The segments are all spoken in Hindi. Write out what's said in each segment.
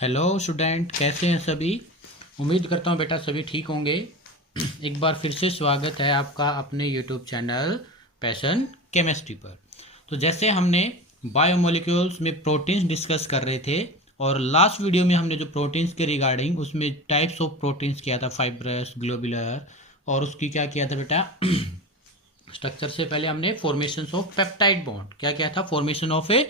हेलो स्टूडेंट, कैसे हैं सभी। उम्मीद करता हूँ बेटा सभी ठीक होंगे। एक बार फिर से स्वागत है आपका अपने यूट्यूब चैनल पैशन केमिस्ट्री पर। तो जैसे हमने बायोमोलिक्यूल्स में प्रोटीन्स डिस्कस कर रहे थे और लास्ट वीडियो में हमने जो प्रोटीन्स के रिगार्डिंग उसमें टाइप्स ऑफ प्रोटीन्स किया था, फाइब्रस, ग्लोबुलर, और उसकी क्या किया था बेटा स्ट्रक्चर से पहले हमने फॉर्मेशन ऑफ पेप्टाइड बॉन्ड क्या किया था, formation of A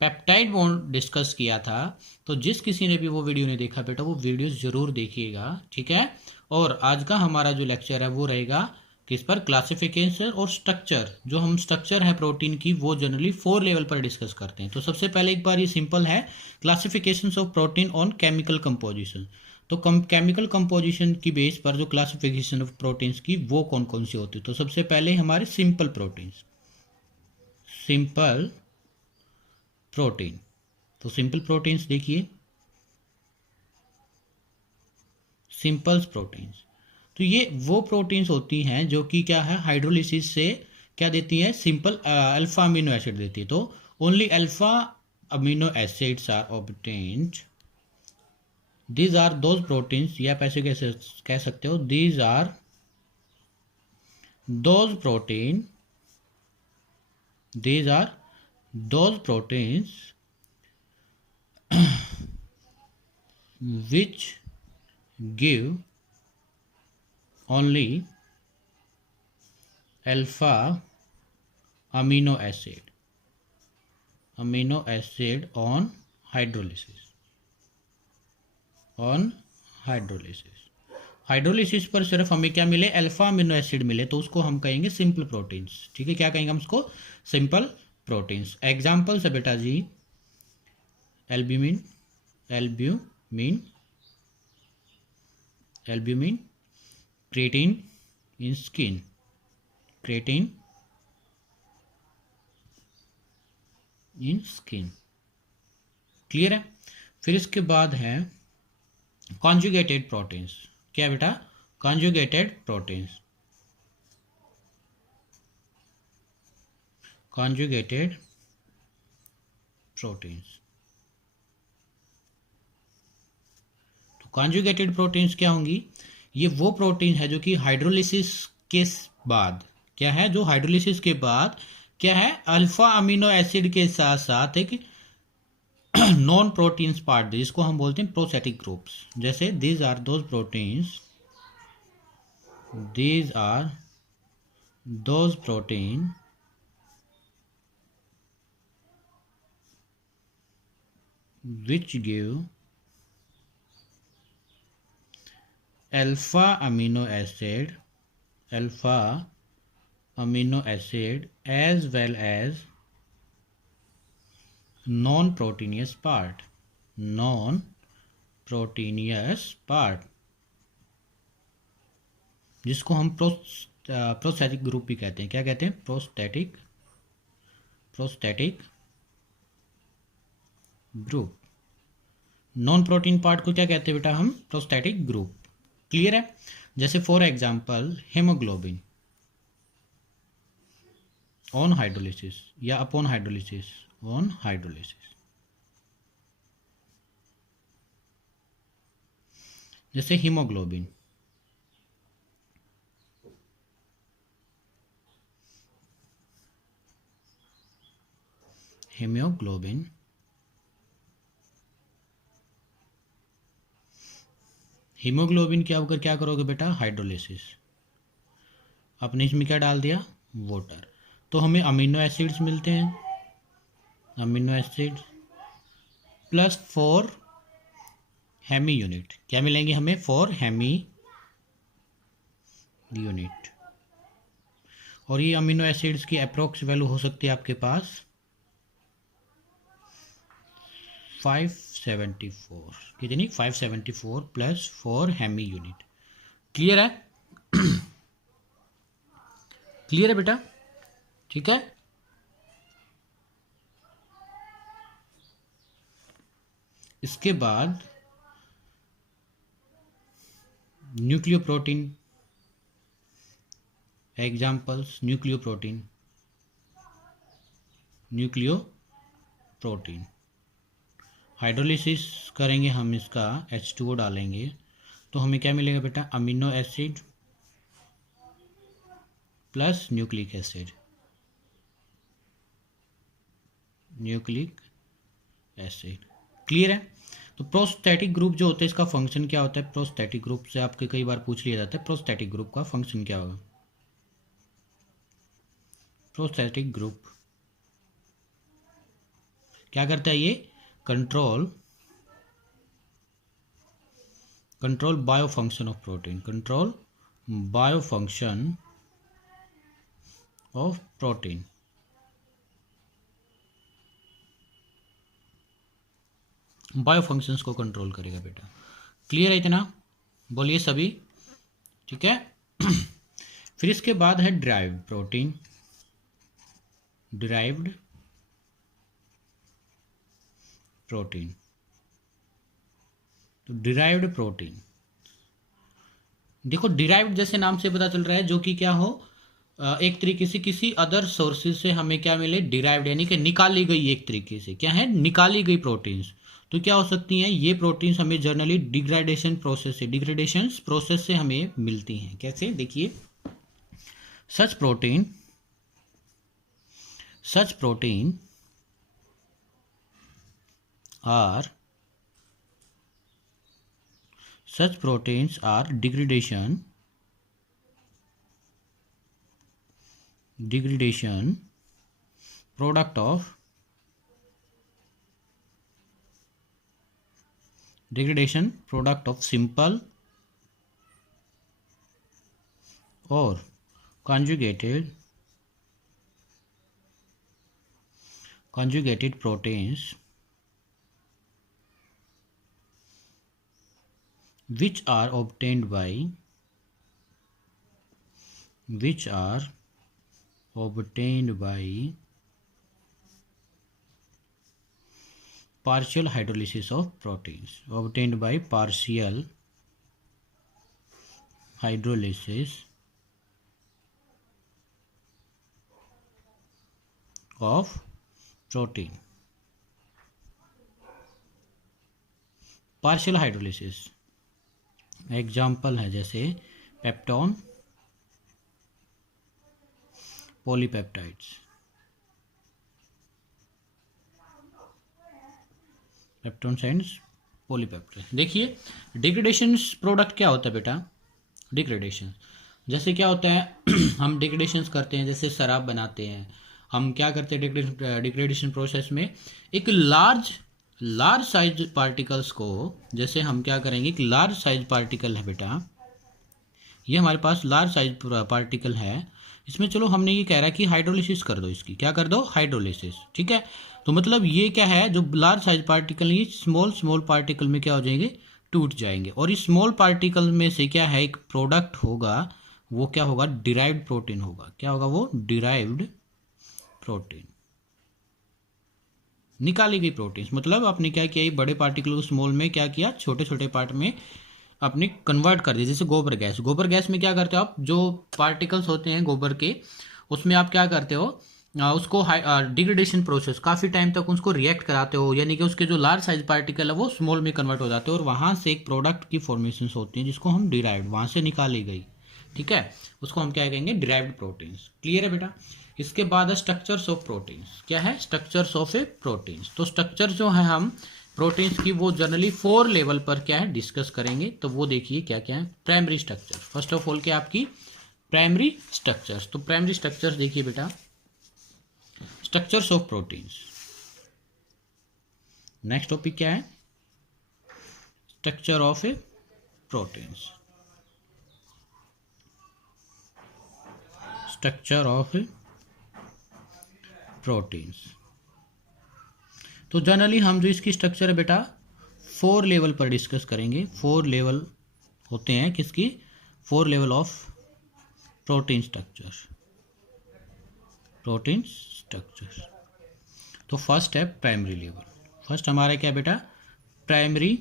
peptide bond discuss किया था। तो जिस किसी ने भी वो वीडियो नहीं देखा बेटा वो वीडियो जरूर देखिएगा, ठीक है। और आज का हमारा जो लेक्चर है वो रहेगा किस पर, क्लासिफिकेशन और स्ट्रक्चर। जो हम स्ट्रक्चर है प्रोटीन की वो जनरली 4 लेवल पर डिस्कस करते हैं। तो सबसे पहले एक बार ये सिंपल है, classification of protein on chemical composition. तो केमिकल कंपोजिशन की बेस पर जो क्लासिफिकेशन ऑफ प्रोटीन्स की वो कौन कौन सी होती है। तो सबसे पहले हमारे सिंपल प्रोटीन्स, सिंपल प्रोटीन। तो सिंपल प्रोटीन्स देखिए, सिंपल्स प्रोटीन्स। तो ये वो प्रोटीन्स होती हैं जो कि क्या है, हाइड्रोलिसिस से क्या देती है, सिंपल अल्फा अमीनो एसिड देती है। तो only alpha amino acids are obtained. These are those proteins, या आप ऐसे कैसे कह सकते हो, these are those protein, these are those proteins which give only alpha amino acid on hydrolysis, hydrolysis पर सिर्फ हमें क्या मिले, अल्फा अमीनो एसिड मिले, तो उसको हम कहेंगे सिंपल प्रोटीन्स, ठीक है। क्या कहेंगे हम उसको, सिंपल प्रोटीन्स। एग्जांपल्स है बेटा जी, एल्ब्यूमिन, एल्ब्यूमिन, एल्ब्यूमिन, क्रेटीन इन स्किन, क्रेटीन इन स्किन, क्लियर है। फिर इसके बाद है कॉन्जुगेटेड प्रोटीन्स। क्या बेटा, कॉन्जुगेटेड प्रोटीन्स, कॉन्जुगेटेड प्रोटीन्स। तो कॉन्जुगेटेड प्रोटीन्स क्या होंगी, ये वो प्रोटीन है जो कि हाइड्रोलिसिस के बाद क्या है, जो हाइड्रोलिसिस के बाद क्या है, अल्फा अमीनो एसिड के साथ साथ एक नॉन प्रोटीन्स पार्ट जिसको हम बोलते हैं प्रोस्थेटिक ग्रुप्स। जैसे these are those proteins, these are those protein which give alpha amino acid as well as non-proteinous part, जिसको हम प्रोस्थेटिक ग्रुप भी कहते हैं। क्या कहते हैं, prosthetic group. Non protein part को क्या कहते हैं बेटा हम, प्रोस्थेटिक ग्रुप, क्लियर है। जैसे for example haemoglobin on hydrolysis या अपॉन हाइड्रोलिसिस, ऑन हाइड्रोलिसिस। जैसे हीमोग्लोबिन, हीमोग्लोबिन हीमोग्लोबिन के ऊपर क्या करोगे बेटा, हाइड्रोलिसिस। आपने इसमें क्या डाल दिया, वाटर। तो हमें अमीनो एसिड्स मिलते हैं, amino acid plus 4 hemi unit. क्या मिलेंगे हमें, 4 हेमी यूनिट। और ये अमीनो एसिड्स की अप्रोक्स वैल्यू हो सकती है आपके पास 574, कितनी, 574 प्लस 4 हेमी यूनिट। क्लियर है, क्लियर है बेटा, ठीक है। इसके बाद न्यूक्लियोप्रोटीन, एग्जाम्पल्स, न्यूक्लियोप्रोटीन हाइड्रोलिसिस करेंगे हम इसका H2O डालेंगे तो हमें क्या मिलेगा बेटा, amino acid plus nucleic acid, nucleic acid. Clear है। तो प्रोस्टैटिक ग्रुप जो होता है इसका फंक्शन क्या होता है, प्रोस्टैटिक ग्रुप से आपके कई बार पूछ लिया जाता है प्रोस्टैटिक ग्रुप का फंक्शन क्या होगा। प्रोस्टैटिक ग्रुप क्या करता है, ये control bio function of protein, control bio function of protein. Bio functions को कंट्रोल करेगा बेटा। क्लियर है इतना, बोलिए सभी, ठीक है। फिर इसके बाद है ड्राइव्ड प्रोटीन, डिराइव्ड प्रोटीन। तो डिराइव्ड प्रोटीन, देखो डिराइव्ड जैसे नाम से पता चल रहा है जो कि क्या हो, एक तरीके से किसी अदर सोर्सेज से हमें क्या मिले, डिराइव्ड यानी कि निकाली गई, एक तरीके से क्या है, निकाली गई प्रोटीन्स। तो क्या हो सकती हैं ये प्रोटीन्स, हमें जनरली डिग्रेडेशन प्रोसेस से हमें मिलती हैं। कैसे, देखिए, such protein are such proteins are degradation product of simple or conjugated proteins which are obtained by partial hydrolysis of proteins, obtained by partial hydrolysis of protein। Partial hydrolysis example है जैसे peptone, polypeptides, peptones and polypeptides. देखिए डिग्रेडेशन प्रोडक्ट क्या होता है बेटा, डिग्रेडेशन जैसे क्या होता है हम डिग्रेडेशन करते हैं, जैसे शराब बनाते हैं, हम क्या करते हैं डिग्रेडेशन प्रोसेस में, एक लार्ज साइज पार्टिकल्स को, जैसे हम क्या करेंगे, एक लार्ज साइज पार्टिकल है बेटा, ये हमारे पास लार्ज साइज पार्टिकल है, इसमें चलो हमने ये कह रहा है कि हाइड्रोलिसिस कर दो, इसकी क्या कर दो, हाइड्रोलिसिस, ठीक है। तो मतलब ये क्या है, जो लार्ज साइज पार्टिकल, ये स्मॉल पार्टिकल में क्या हो जाएंगे, टूट जाएंगे, और इस स्मॉल पार्टिकल में से क्या है, एक प्रोडक्ट होगा, वो क्या होगा, डिराइव्ड प्रोटीन होगा। क्या होगा वो, डिराइव्ड प्रोटीन, निकाली गई प्रोटीन्स। मतलब आपने क्या किया, ये बड़े पार्टिकल को स्मॉल में क्या किया, छोटे छोटे पार्ट में आपने कन्वर्ट कर दिया। जैसे गोबर गैस में क्या करते हो आप, जो पार्टिकल्स होते हैं गोबर के, उसमें आप क्या करते हो, उसको डिग्रेडेशन प्रोसेस काफ़ी टाइम तक उसको रिएक्ट कराते हो, यानी कि उसके जो लार्ज साइज पार्टिकल है वो स्मॉल में कन्वर्ट हो जाते हैं, और वहाँ से एक प्रोडक्ट की फॉर्मेशन होती है जिसको हम डिराइव्ड, वहाँ से निकाली गई, ठीक है, उसको हम क्या कहेंगे, डिराइव्ड प्रोटीन्स। क्लियर है बेटा। इसके बाद है स्ट्रक्चर्स ऑफ प्रोटीन्स। क्या है, स्ट्रक्चर्स ऑफ ए प्रोटीन्स। तो स्ट्रक्चर जो है हम प्रोटीन्स की, वो जनरली 4 लेवल पर क्या है डिस्कस करेंगे। तो वो देखिए क्या क्या है, primary structure, first of all क्या आपकी प्राइमरी स्ट्रक्चर्स। तो प्राइमरी स्ट्रक्चर्स देखिए बेटा, structures of proteins. Next topic क्या है, structure of A proteins, structure of proteins. तो जनरली हम जो इसकी स्ट्रक्चर है बेटा 4 लेवल पर डिस्कस करेंगे। 4 लेवल होते हैं किसकी, 4 लेवल ऑफ प्रोटीन स्ट्रक्चर, तो फर्स्ट है प्राइमरी लेवल। फर्स्ट हमारा क्या बेटा, प्राइमरी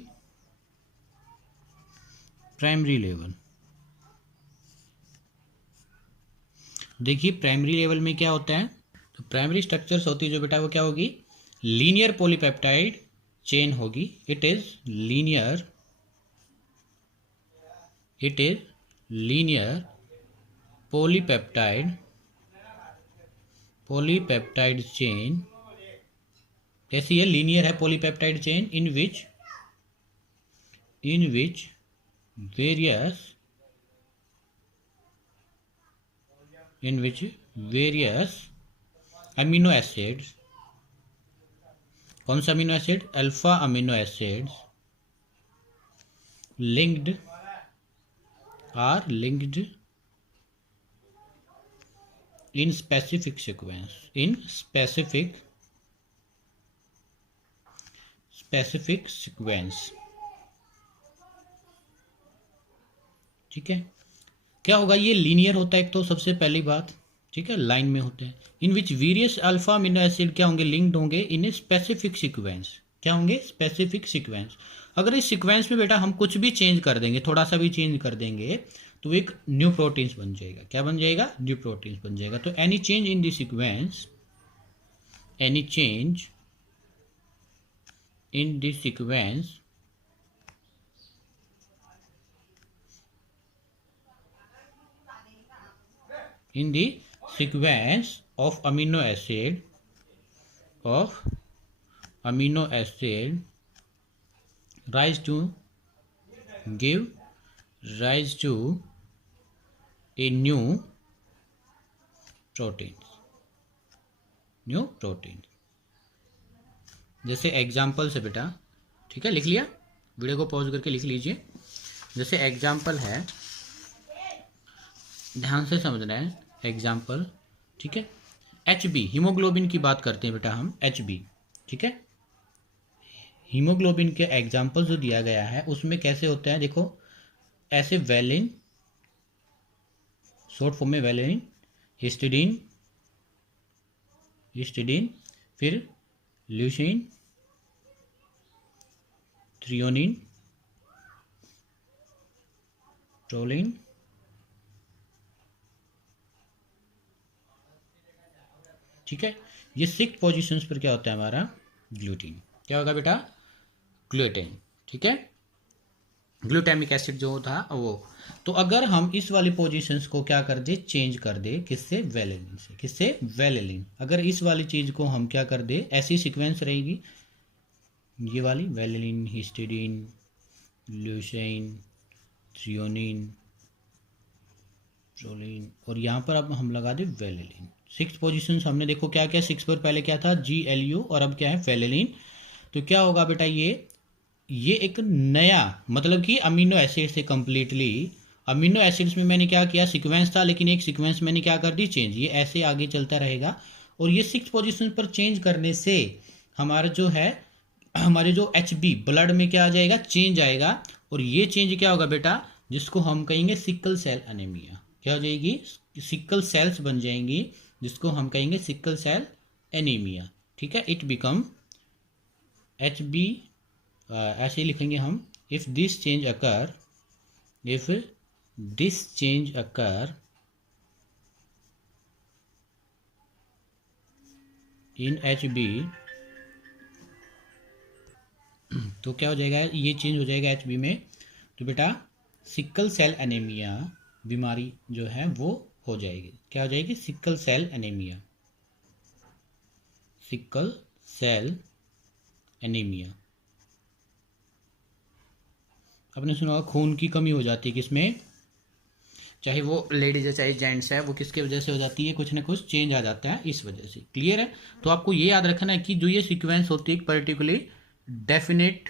लेवल। देखिए प्राइमरी लेवल में क्या होता है, तो प्राइमरी स्ट्रक्चर्स होती है जो बेटा, वो क्या होगी, लीनियर पॉलीपेप्टाइड चेन होगी, it is linear polypeptide chain. कैसी है? लीनियर है polypeptide chain in which various amino acids. कौन सा amino acid? Alpha amino acids linked in specific sequence, ठीक है। क्या होगा? ये लीनियर होता है एक तो सबसे पहली बात, ठीक है, लाइन में होते हैं। In which various alpha amino acid क्या होंगे? लिंक्ड होंगे इन ए स्पेसिफिक सीक्वेंस। क्या होंगे? Specific sequence. अगर इस सीक्वेंस में बेटा हम कुछ भी चेंज कर देंगे, थोड़ा सा भी चेंज कर देंगे, तो एक न्यू प्रोटीन्स बन जाएगा। क्या बन जाएगा? न्यू प्रोटीन्स बन जाएगा। तो any change in the sequence, any change in the sequence of amino acid rise to a new protein। जैसे एग्जाम्पल से बेटा, ठीक है, लिख लिया? वीडियो को पॉज करके लिख लीजिए। जैसे एग्जाम्पल है, ध्यान से समझना है एग्जाम्पल, ठीक है। HB हीमोग्लोबिन की बात करते हैं बेटा हम, HB, ठीक है। हीमोग्लोबिन के एग्जाम्पल जो दिया गया है उसमें कैसे होते हैं देखो, ऐसे वैलिन, शॉर्ट फॉर्म में वैलिन, हिस्टिडीन, फिर ल्यूसीन, थ्रियोनिन, प्रोलिन, ठीक है। ये 6 पोजीशंस पर क्या होता है हमारा? ग्लूटीन। क्या होगा बेटा? ग्लूटेन, ठीक है, ग्लूटामिक एसिड जो था वो। तो अगर हम इस वाली पोजीशंस को क्या कर दे? चेंज कर दे, किससे? वेलिन से। किससे? वेलिन। अगर इस वाली चीज को हम क्या कर दे, ऐसी सीक्वेंस रहेगी ये वाली, valine, histidine, leucine, threonine, proline, और यहाँ पर अब हम लगा दे वेलिन। 6 पोजीशंस हमने देखो क्या क्या, 6 पर पहले क्या था? GLU, और अब क्या है? वेलिन। तो क्या होगा बेटा? ये एक नया, मतलब कि अमीनो एसिड से कंप्लीटली, अमीनो एसिड्स में मैंने क्या किया? सीक्वेंस था, लेकिन एक सीक्वेंस मैंने क्या कर दी? चेंज। ये ऐसे आगे चलता रहेगा, और ये 6 पोजीशन पर चेंज करने से हमारा जो है, हमारे जो HB ब्लड में क्या आ जाएगा? चेंज आएगा। और ये चेंज क्या होगा बेटा? जिसको हम कहेंगे सिकल सेल एनीमिया। क्या हो जाएगी? सिकल सेल्स बन जाएंगी, जिसको हम कहेंगे सिकल सेल एनीमिया, ठीक है। इट बिकम HB, ऐसे ही लिखेंगे हम, if this change occur in HB, तो क्या हो जाएगा? ये चेंज हो जाएगा HB में, तो बेटा सिकल सेल एनीमिया बीमारी जो है वो हो जाएगी। क्या हो जाएगी? Sickle cell anaemia, sickle cell anaemia. आपने सुना होगा खून की कमी हो जाती है किसमें? चाहे वो लेडीज है चाहे जेंट्स है, वो किसके वजह से हो जाती है? कुछ ना कुछ चेंज आ जाता है इस वजह से। क्लियर है? तो आपको ये याद रखना है कि जो ये सीक्वेंस होती है पर्टिकुलरली डेफिनेट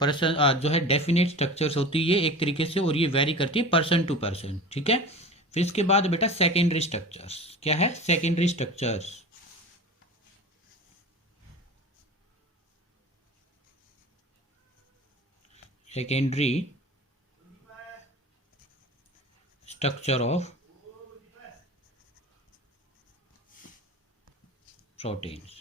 पर्सन, जो है डेफिनेट स्ट्रक्चर्स होती है एक तरीके से, और ये वेरी करती है पर्सन टू पर्सन, ठीक है। फिर इसके बाद बेटा सेकेंडरी स्ट्रक्चर्स। क्या है? Secondary structures. Secondary structure of proteins.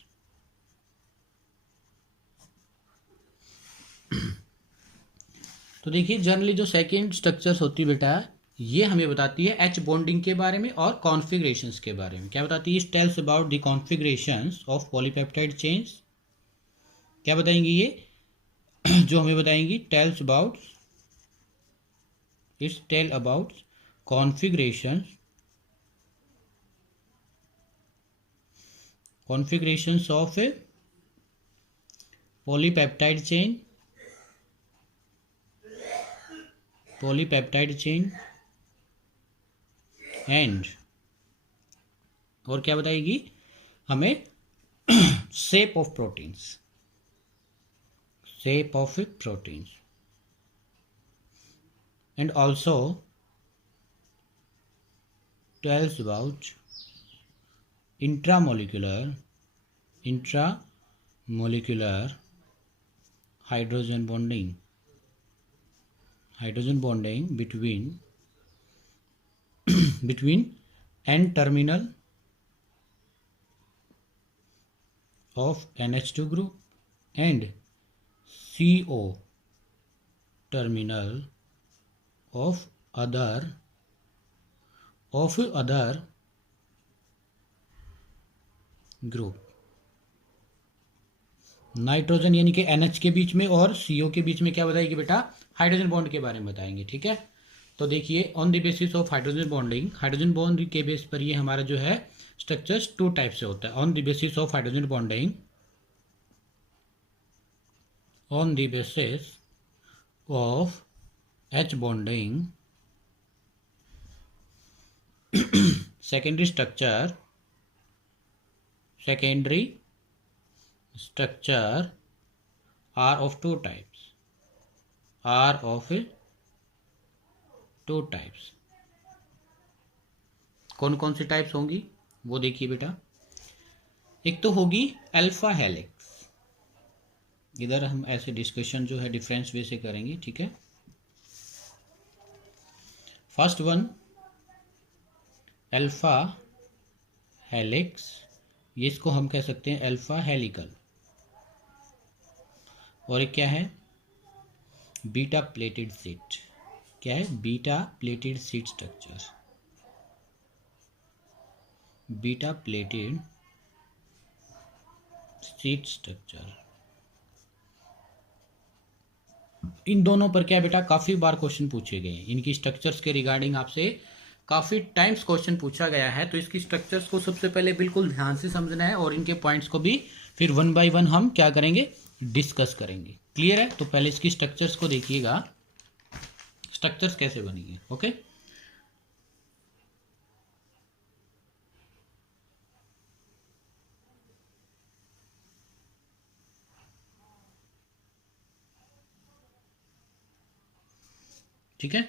तो देखिए जनरली जो सेकेंड स्ट्रक्चर्स होती है बेटा, ये हमें बताती है H बॉन्डिंग के बारे में और कॉन्फ़िगरेशंस के बारे में। क्या बताती है? Tells about the configurations of polypeptide chains. क्या बताएंगी ये? जो हमें बताएंगी tell about configurations of a polypeptide chain and और क्या बताएगी हमें shape of proteins and also tells about intramolecular hydrogen bonding between N terminal of NH2 group and CO terminal of other group. Nitrogen यानी कि NH के बीच में और CO के बीच में क्या बताएगी बेटा, हाइड्रोजन बॉन्ड के बारे में बताएंगे। ठीक है, तो देखिए on the basis of hydrogen bond के बेस पर ये हमारा जो है स्ट्रक्चर्स 2 टाइप से होता है। On the basis of hydrogen bonding H bonding secondary structure are of two types कौन कौन सी टाइप्स होंगी वो देखिए बेटा। एक तो होगी अल्फा हेलिक्स, इधर हम ऐसे डिस्कशन जो है डिफरेंस वे से करेंगे। ठीक है, फर्स्ट वन अल्फा हेलिक्स, ये इसको हम कह सकते हैं अल्फा हेलिकल। और एक क्या है बीटा प्लेटेड सीट, क्या है beta pleated sheet structure, beta pleated sheet structure. इन दोनों पर क्या बेटा काफी बार क्वेश्चन पूछे गए हैं, इनकी स्ट्रक्चर्स के रिगार्डिंग आपसे काफी टाइम्स क्वेश्चन पूछा गया है। तो इसकी स्ट्रक्चर्स को सबसे पहले बिल्कुल ध्यान से समझना है और इनके पॉइंट्स को भी फिर 1 बाय 1 हम क्या करेंगे डिस्कस करेंगे। क्लियर है, तो पहले इसकी स्ट्रक्चर्स को देखिएगा, स्ट्रक्चर्स कैसे बनेंगे। ओके, ठीक है,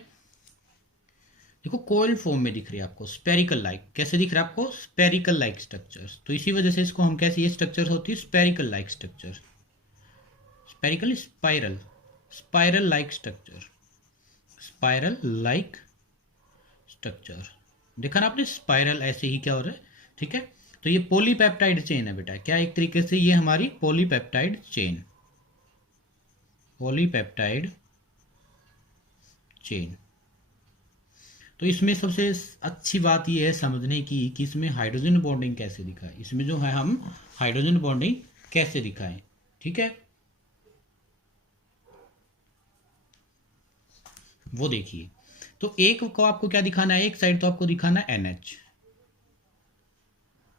देखो कोयल फॉर्म में दिख रही है आपको स्पेरिकल लाइक, कैसे दिख रहा है आपको स्पेरिकल लाइक स्ट्रक्चर्स। तो इसी वजह से इसको हम कैसे ये स्ट्रक्चर होती है spherical like structure, spherical spiral like structure. देखा ना आपने स्पाइरल ऐसे ही क्या हो रहा है। ठीक है, तो ये पॉलीपेप्टाइड चेन है बेटा, क्या एक तरीके से ये हमारी पॉलीपेप्टाइड चेन तो इसमें सबसे अच्छी बात यह है समझने की कि इसमें हाइड्रोजन बॉन्डिंग कैसे दिखाए, इसमें जो है हम हाइड्रोजन बॉन्डिंग कैसे दिखाएं। ठीक है, वो देखिए, तो एक को आपको क्या दिखाना है, एक साइड तो आपको दिखाना है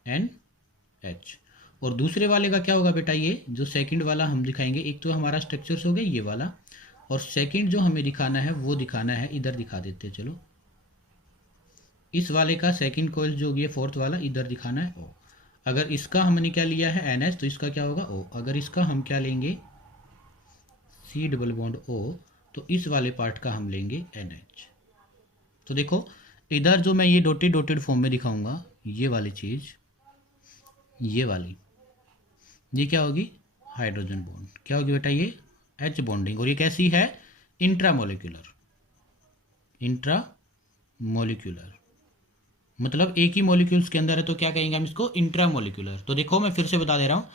NH और दूसरे वाले का क्या होगा बेटा, ये जो सेकंड वाला हम दिखाएंगे, एक तो हमारा स्ट्रक्चर्स हो गया ये वाला, और सेकंड जो हमें दिखाना है वो दिखाना है, इधर दिखा देते हैं चलो, इस वाले का सेकंड कॉइल जो होगी फोर्थ वाला इधर दिखाना है O। अगर इसका हमने क्या लिया है NH तो इसका क्या होगा O। अगर इसका हम क्या लेंगे C डबल बॉन्ड O तो इस वाले पार्ट का हम लेंगे NH। तो देखो इधर जो मैं ये डॉटेड फॉर्म में दिखाऊंगा ये वाली चीज़, ये वाली ये क्या होगी हाइड्रोजन बॉन्ड, क्या होगी बेटा ये H बॉन्डिंग। और ये कैसी है इंट्रामोलिकुलर, मतलब एक ही मॉलिक्यूल्स के अंदर है तो क्या कहेंगे हम इसको इंट्रामोलिकुलर। तो देखो मैं फिर से बता दे रहा हूँ,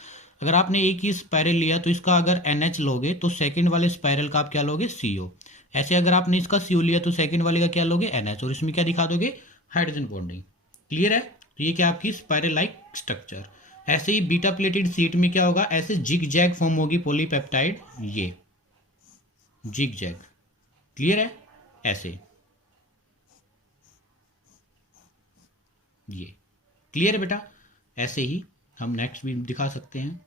अगर आपने एक ही स्पाइरल लिया तो इसका अगर NH लोगे तो सेकंड वाले स्पाइरल का आप क्या लोगे CO। ऐसे अगर आपने इसका CO लिया तो सेकंड वाले का क्या लोगे NH और इसमें क्या दिखा दोगे हाइड्रोजन बॉन्डिंग। क्लियर है, तो ये क्या आपकी स्पाइरल लाइक स्ट्रक्चर। ऐसे ही बीटा प्लेटेड सीट में क्या होगा, ऐसे जिग जैग फॉर्म होगी पॉलीपेप्टाइड ये। Zig zag. क्लियर है? ऐसे ये क्लियर है बेटा? ऐसे ही हम नेक्स्ट भी दिखा सकते हैं।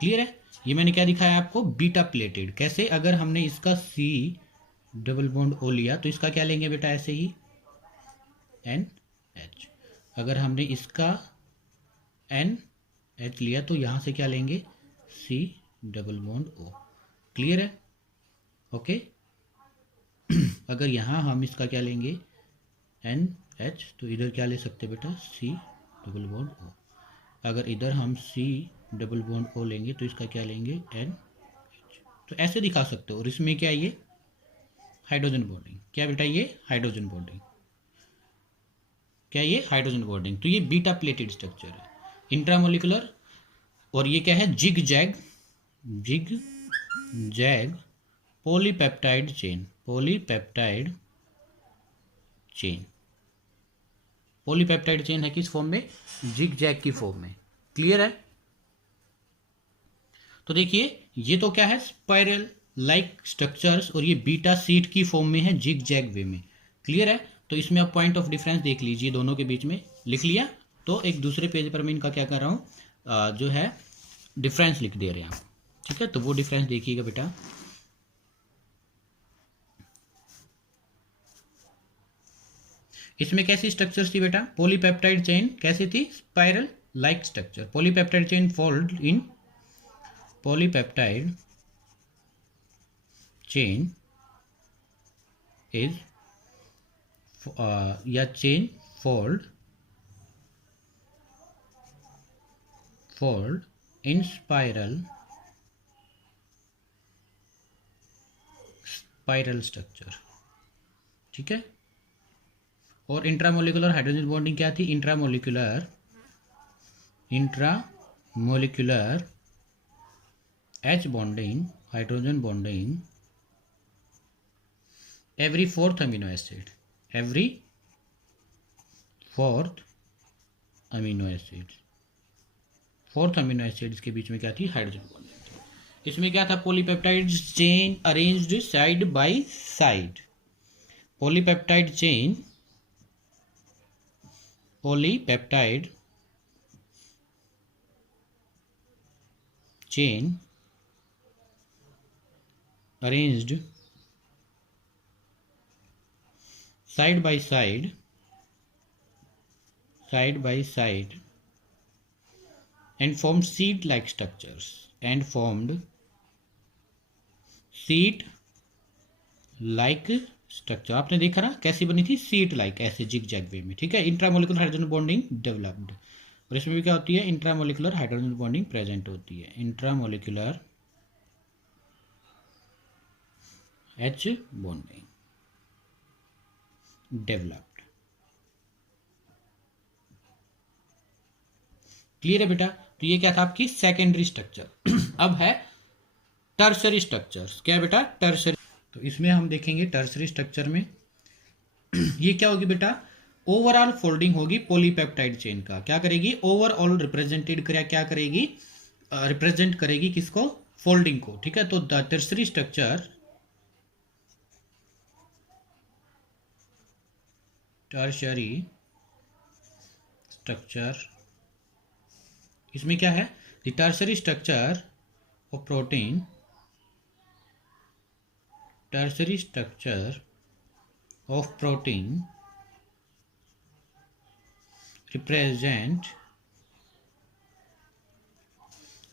क्लियर है? ये मैंने क्या दिखाया आपको? Beta pleated. कैसे? अगर हमने इसका सी डबल बॉन्ड ओ लिया तो इसका क्या लेंगे बेटा? ऐसे ही एन एच। अगर हमने इसका एन एच लिया तो यहां से क्या लेंगे? C double bond O. Clear है? ओके। अगर यहां हम इसका क्या लेंगे? एन एच, तो इधर क्या ले सकते बेटा? C double bond O. अगर इधर हम सी डबल बॉन्ड ओ लेंगे तो इसका क्या लेंगे? N H. तो ऐसे दिखा सकते हो। और इसमें क्या? ये हाइड्रोजन बॉन्डिंग। क्या बेटा? ये हाइड्रोजन बॉन्डिंग। क्या? ये हाइड्रोजन बॉन्डिंग। तो ये बीटा प्लेटेड स्ट्रक्चर है, इंट्रामोलिकुलर। और ये क्या है? Zig zag, zig zag polypeptide chain, polypeptide chain. Polypeptide chain है किस फॉर्म में? जिग जैग की फॉर्म में। क्लियर है? तो देखिए, ये तो क्या है? स्पाइरल लाइक स्ट्रक्चर्स, और ये बीटा सीट की फॉर्म में है, जिग जैग वे में। क्लियर है? तो इसमें आप पॉइंट ऑफ डिफरेंस देख लीजिए, दोनों के बीच में लिख लिया। तो एक दूसरे पेज पर मैं इनका क्या कर रहा हूँ, जो है डिफरेंस लिख दे रहे हैं आप। ठीक है? तो वो डिफरेंस देखिएगा बेटा। इसमें कैसी स्ट्रक्चर्स थी बेटा? पॉलीपेप्टाइड चेन कैसी थी? Spiral like structure. Polypeptide chain fold in, polypeptide chain is या chain fold in spiral structure। ठीक है? और इंट्रामोलिकुलर हाइड्रोजन बॉन्डिंग क्या थी? Intramolecular H bonding, hydrogen bonding every fourth amino acid, every fourth amino acid. Fourth amino acids के बीच में क्या थी? Hydrogen bonding. इसमें क्या था? Polypeptide chain arranged side by side. Polypeptide chain, polypeptide chain arranged side by side and formed seed like structures, and formed seed like structure. आपने देखा ना कैसी बनी थी? सीट लाइक, ऐसे जिग जैग वे में। ठीक है? Intramolecular hydrogen bonding developed. और इसमें भी क्या होती है? इंट्रामोलिकुलर हाइड्रोजन बॉन्डिंग प्रेजेंट होती है। Intramolecular H bonding developed. Clear है बेटा? तो ये क्या था? आपकी सेकेंडरी स्ट्रक्चर। अब है टर्सरी स्ट्रक्चर्स। क्या है बेटा? टर्सरी। तो इसमें हम देखेंगे टर्सरी स्ट्रक्चर में ये क्या होगी बेटा? ओवरऑल फोल्डिंग होगी पॉलीपेप्टाइड चेन का। क्या करेगी? ओवरऑल रिप्रेजेंटेड क्या करेगी? रिप्रेजेंट करेगी किसको? फोल्डिंग को। ठीक है? तो the tertiary structure, tertiary structure, इसमें क्या है? The tertiary structure of protein, tertiary structure of protein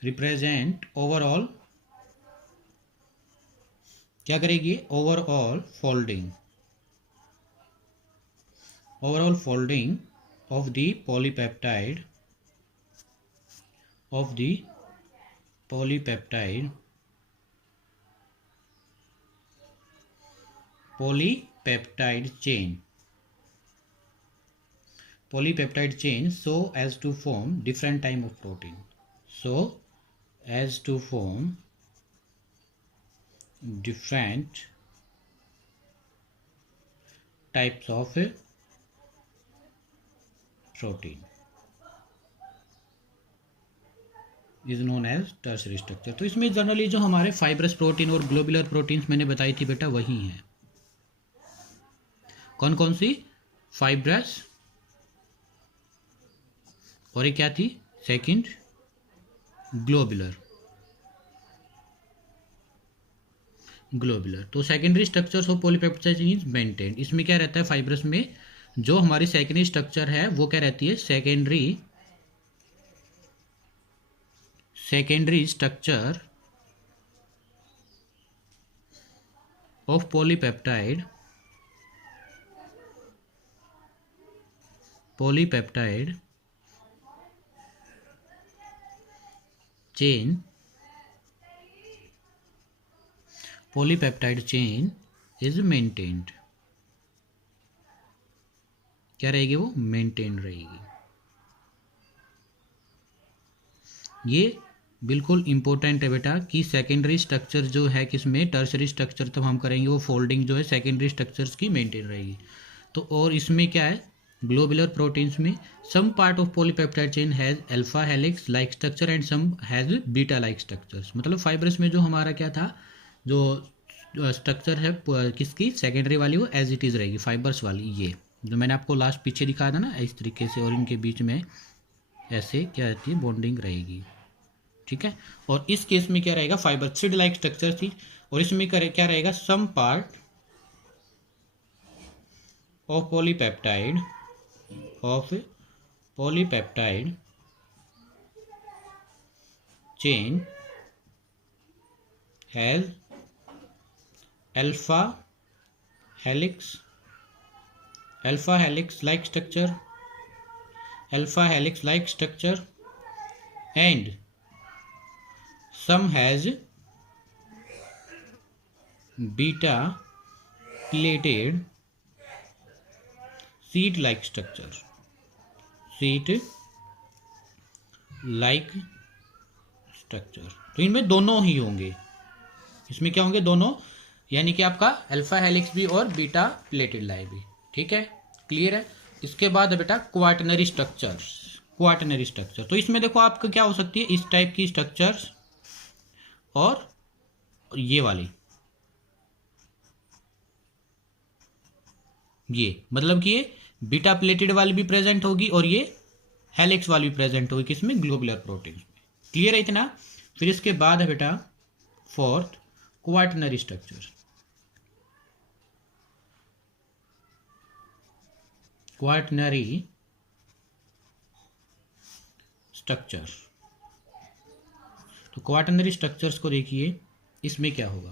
represent overall, क्या करेगी? Overall folding of the polypeptide chain so as to form different type of protein, so as to form different types of protein। Is known as tertiary structure. तो इसमें जनरली जो हमारे फाइब्रस प्रोटीन और ग्लोबुलर प्रोटीन्स मैंने बताई थी बेटा वही हैं। कौन कौन सी? फाइब्रस, और ये क्या थी सेकंड? ग्लोबुलर। ग्लोबुलर। तो secondary structures of polypeptide is maintained. इसमें क्या रहता है फाइब्रस में, जो हमारी सेकेंडरी स्ट्रक्चर है वो क्या रहती है? Secondary structure of polypeptide chain is maintained. क्या रहेगी वो? मेंटेन रहेगी। ये बिल्कुल इंपॉर्टेंट है बेटा कि सेकेंडरी स्ट्रक्चर जो है किसमें? टर्सरी स्ट्रक्चर तब हम करेंगे वो फोल्डिंग जो है सेकेंडरी स्ट्रक्चर्स की मेंटेन रहेगी। तो और इसमें क्या है? ग्लोबुलर प्रोटीन्स में some part of polypeptide chain has alpha helix like structure and some has beta like structures. मतलब फाइब्रस में जो हमारा क्या था, जो स्ट्रक्चर है किसकी? सेकेंडरी वाली, वो एज इट इज़ रहेगी फाइबर्स वाली। ये जो मैंने आपको लास्ट पीछे दिखाया था ना इस तरीके से, और इनके बीच में ऐसे क्या रहती है? बॉन्डिंग रहेगी। ठीक है। और इस केस में क्या रहेगा? फाइबर थ्रेड लाइक स्ट्रक्चर थी, और इसमें क्या रहेगा? Some part of polypeptide chain has alpha helix like structure and some has beta plated sheet like structure। तो इनमें दोनों ही होंगे। इसमें क्या होंगे? दोनों, यानी कि आपका अल्फा हेलिक्स भी और बीटा प्लेटेड लाई भी। ठीक है, क्लियर है। इसके बाद है बेटा क्वाटरनरी स्ट्रक्चर। तो इसमें देखो आपका क्या हो सकती है? इस टाइप की स्ट्रक्चर्स और ये वाली, ये मतलब कि ये बीटा प्लेटेड वाली भी प्रेजेंट होगी और ये हेलिक्स वाली भी प्रेजेंट होगी किसमें? ग्लोबुलर प्रोटीन में। क्लियर है इतना? फिर इसके बाद है बेटा फोर्थ क्वाटरनरी स्ट्रक्चर। तो क्वाटरनरी स्ट्रक्चर्स को देखिए, इसमें क्या होगा?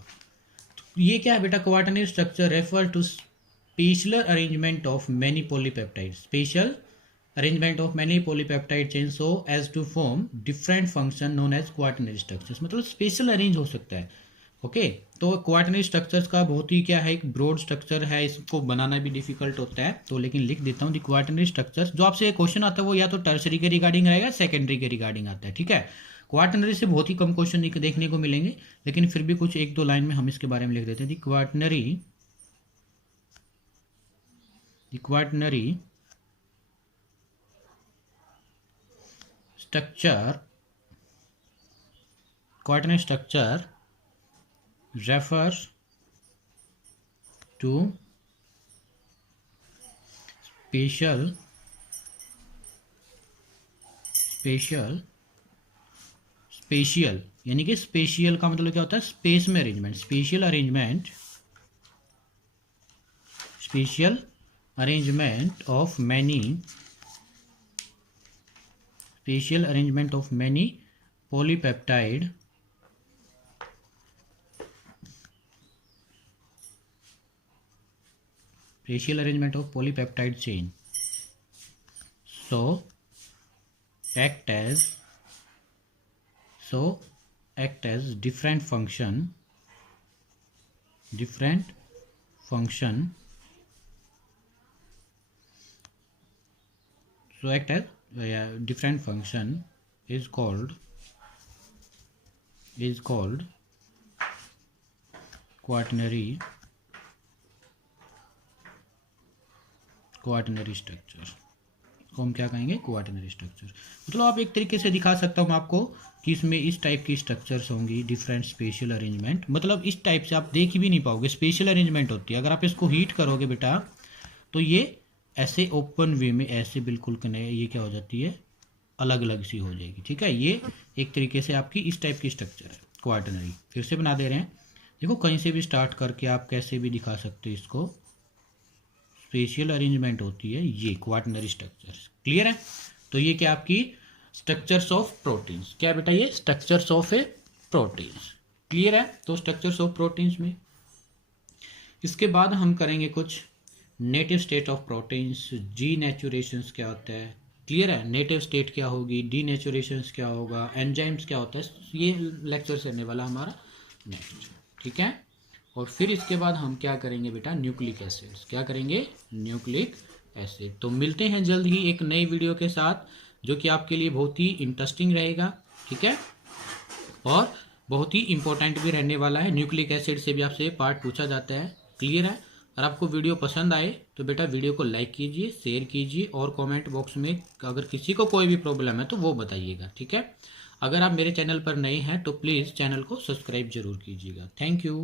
तो ये क्या है बेटा? Quaternary structure refer to special arrangement of many polypeptide chain so as to form different function known as quaternary structures. मतलब स्पेशल अरेंज हो सकता है। ओके तो क्वाटरनरी स्ट्रक्चर्स का बहुत ही क्या है? एक ब्रॉड स्ट्रक्चर है, इसको बनाना भी डिफिकल्ट होता है। तो लेकिन लिख देता हूँ, दी क्वाटरनरी स्ट्रक्चर्स। जो आपसे क्वेश्चन आता है वो या तो टर्सरी के रिगार्डिंग रहेगा, सेकेंडरी के रिगार्डिंग आता है। ठीक है, क्वाटरनरी से बहुत ही कम क्वेश्चन देखने को मिलेंगे, लेकिन फिर भी कुछ एक दो लाइन में हम इसके बारे में लिख देते हैं। The quaternary structure refers to spatial यानी कि स्पेशियल का मतलब क्या होता है? स्पेस में arrangement. Spatial arrangement of many polypeptide chain so act as different function is called quaternary structure इसको हम क्या कहेंगे, क्वाटरनरी स्ट्रक्चर। मतलब आप एक तरीके से दिखा सकता हूँ मैं आपको कि इसमें इस टाइप की स्ट्रक्चर्स होंगी, डिफरेंट स्पेशल अरेंजमेंट। मतलब इस टाइप से आप देख भी नहीं पाओगे, स्पेशल अरेंजमेंट होती है। अगर आप इसको हीट करोगे बेटा तो ये ऐसे ओपन वे में ऐसे बिल्कुल कने ये क्या हो जाती है, अलग अलग सी हो जाएगी। ठीक है, ये एक तरीके से आपकी इस टाइप की स्ट्रक्चर है क्वाटरनरी। फिर से बना दे रहे हैं, देखो कहीं से भी स्टार्ट करके आप कैसे भी दिखा सकते हो इसको, स्पेशल अरेंजमेंट होती है ये क्वाटरनरी स्ट्रक्चर। क्लियर है? तो ये क्या आपकी स्ट्रक्चर्स ऑफ प्रोटीन्स, क्या बेटा ये structures of A proteins. Clear है? तो स्ट्रक्चर्स ऑफ प्रोटीन्स में इसके बाद हम करेंगे कुछ नेटिव स्टेट ऑफ प्रोटीन्स, जी नेचुरेशंस क्या होता है। क्लियर है? नेटिव स्टेट क्या होगी, डी नेचुरेशंस क्या होगा, एंजाइम्स क्या होता है, ये लेक्चर करने वाला हमारा नेक्स्ट। ठीक है, और फिर इसके बाद हम क्या करेंगे बेटा, न्यूक्लिक एसिड्स। क्या करेंगे, न्यूक्लिक एसिड। तो मिलते हैं जल्द ही एक नई वीडियो के साथ जो कि आपके लिए बहुत ही इंटरेस्टिंग रहेगा। ठीक है, और बहुत ही इंपॉर्टेंट भी रहने वाला है। न्यूक्लिक एसिड से भी आपसे पार्ट पूछा जाता है। क्लियर है? अगर आपको वीडियो पसंद आए तो बेटा वीडियो को लाइक कीजिए, शेयर कीजिए, और कमेंट बॉक्स में अगर किसी को कोई भी प्रॉब्लम है तो वो बताइएगा। ठीक है, अगर आप मेरे चैनल पर नए हैं तो प्लीज़ चैनल को सब्सक्राइब जरूर कीजिएगा। Thank you.